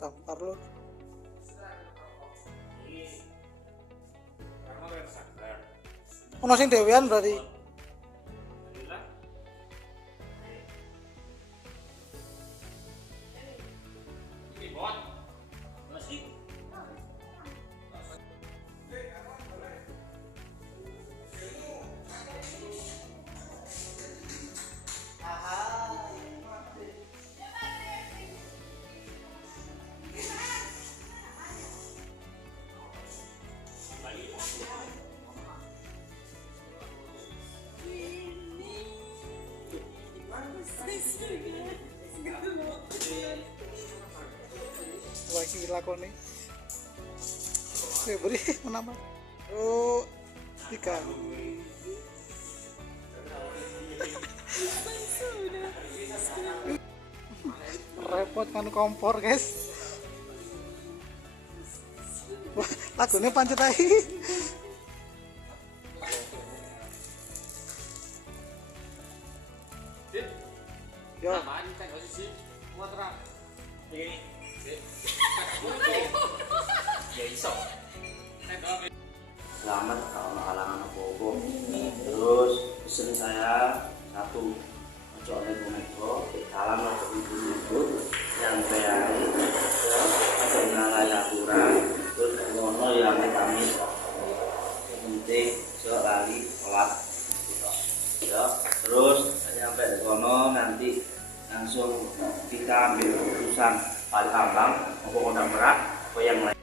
tampar lu. Ono sing dewean berarti. Lagi dilakoni. Beri kenapa? Oh, ikan. Repot kan kompor, guys. Wah, lagunya pancet aja. Yo. Selamat kalau kalangan apa-apa. Terus pesen saya satu ojo nego-nego, salam untuk ibu-ibu yang baik, ya, ada nalaya kurang, terus ngono yang amit-amit. Yang penting ojo lali sholat. Ya, terus sampai di sono nanti langsung kita ambil keputusan paling gampang, apa kontak berat, apa yang lain.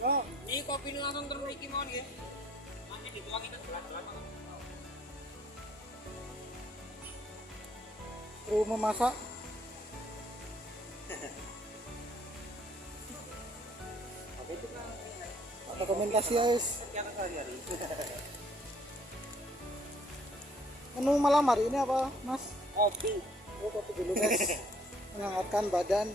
Yo, Ini kopi ini langsung terus iki mawon nggih. Nanti dituangi ke gelas-gelas. kru memasak. Apa itu kan? Dokumentasi guys. Kegiatan sehari-hari. Menu malam hari ini apa, Mas? Kopi. Oh, kopi dulu guys. Menghangatkan badan.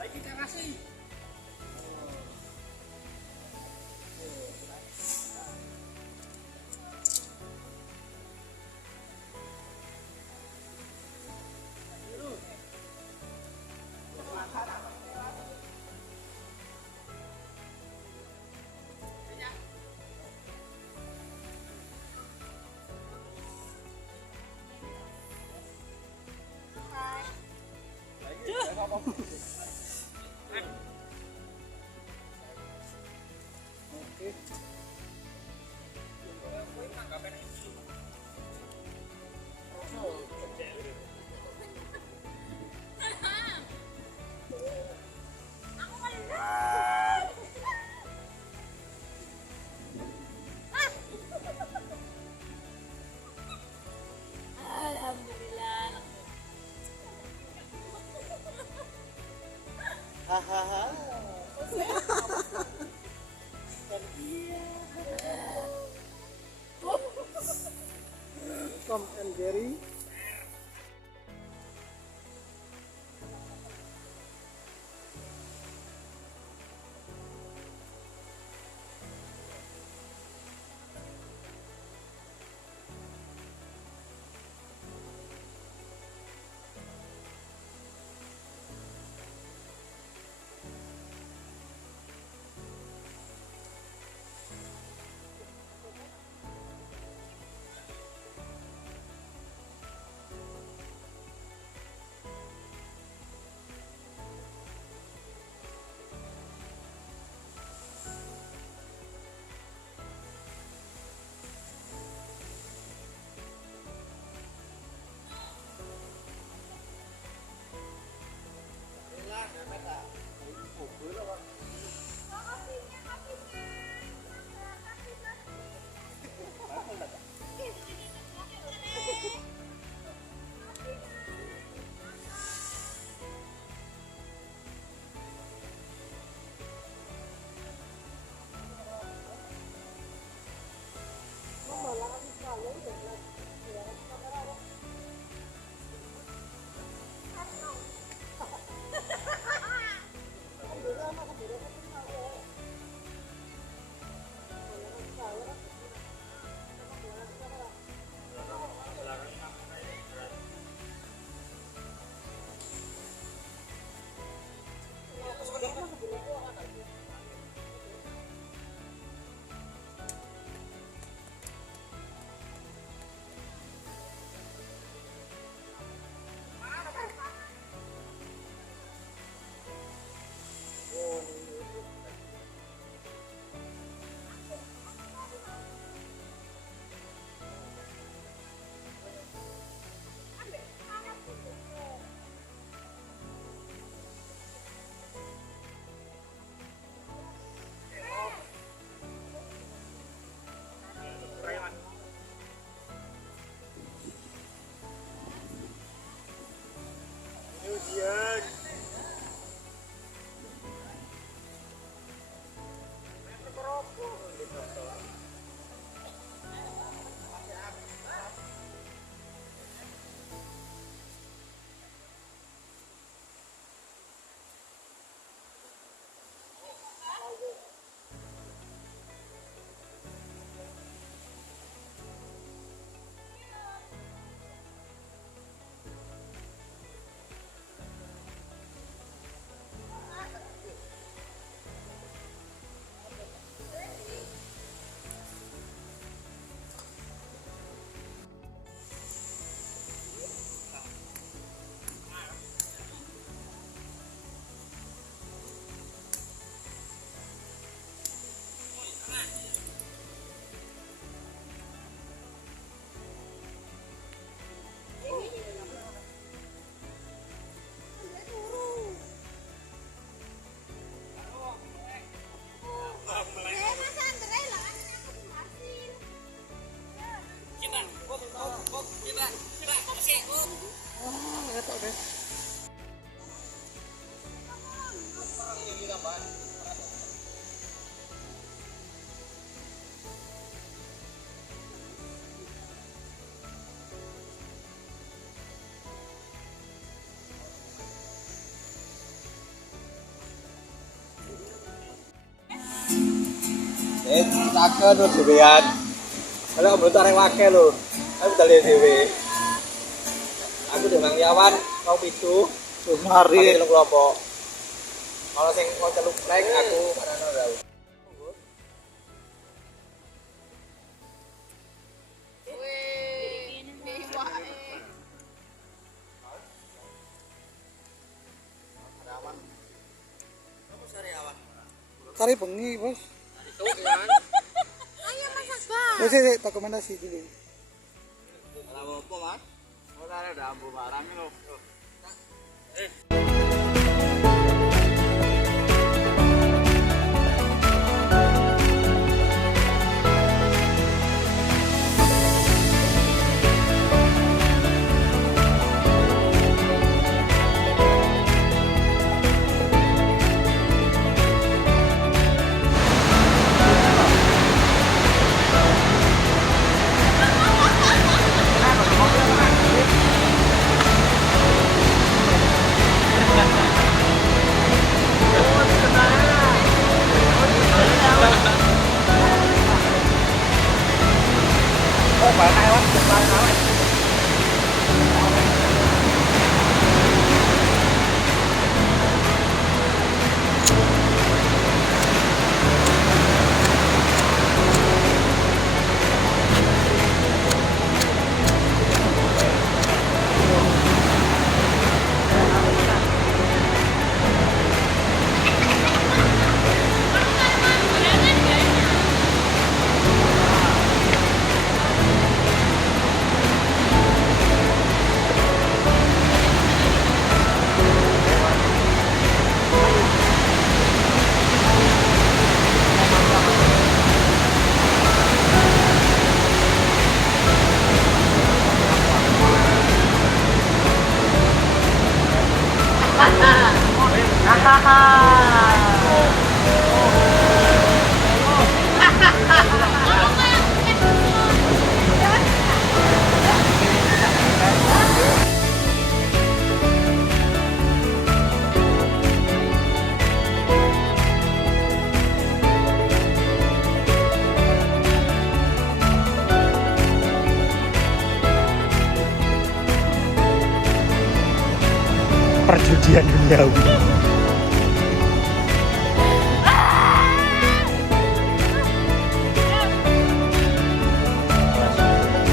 Baik kita kasih. Oke. Alhamdulillah. Hahaha. Tom and Jerry. takkan lo dhewean. Kalau kamu tarik wake lo, aku tali dhewe. Aku di Mangyawan mau pitu, Mari. pakai kelompok. Kalau sing mau celuk plek aku mana tahu. Cari bengi, Bos. Wes rekomendasi dulu. Apa mas? Mau tarik dah ambu barang lo. Perjudian duniawi.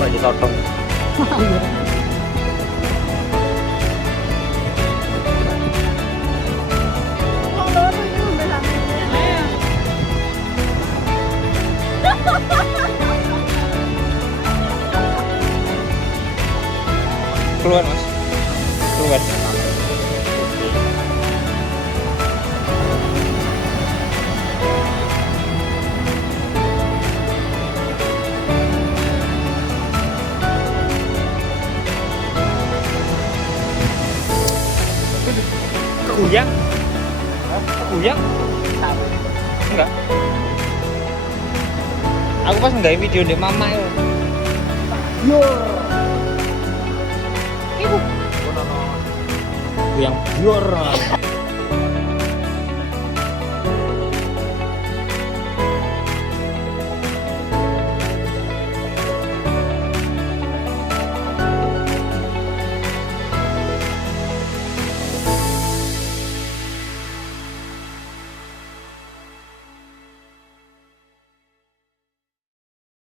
Bagi totong. Keluar mas, keluar. Kuyang? Kuyang? Enggak. Aku pas nggak video di mama ya. Kuyang bior.